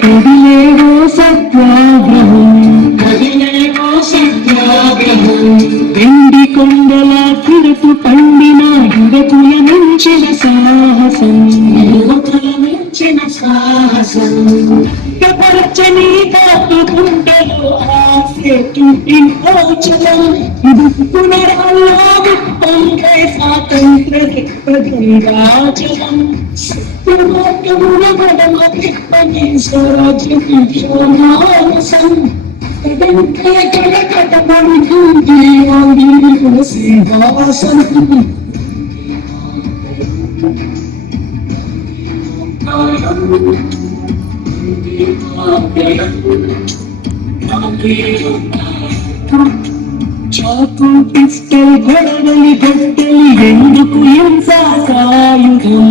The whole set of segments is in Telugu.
కదిలేవో సత్యాగ్రహం వెండి కొండల తిరుపు పండిన యువకుల మించిన సాహసం ప్రపంచని కాపుకుంటలో ఆశలం ఇది పునరాల్లో విప్పంకై స్వాతంత్ర రాజలం సత్యమార్గమున మడమ తిప్పని స్వరాజ్యం సింహాసనం చాకు పిస్టల్ గొడవలి గొడ్డలి ఎందుకు హింసాయుధం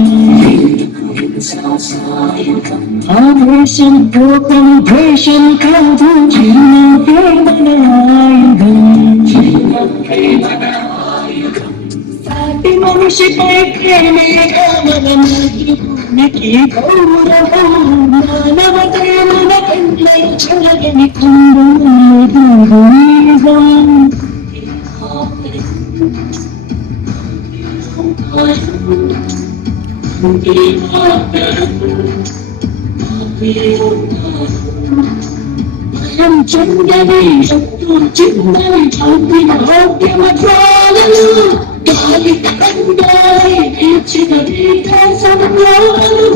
ఆవేశం కోపం ద్వేషం కాదు చిన్న ప్రేమల ఆయుధం సాటి మనిషిపై ప్రేమే కామనకి గౌరవం మానవతే మన కంట్లై చెరగని చందని చిన్నవి చంపిన ఆద్యమలు గాలి కండాలి తీర్చిన సంగ్రామాలు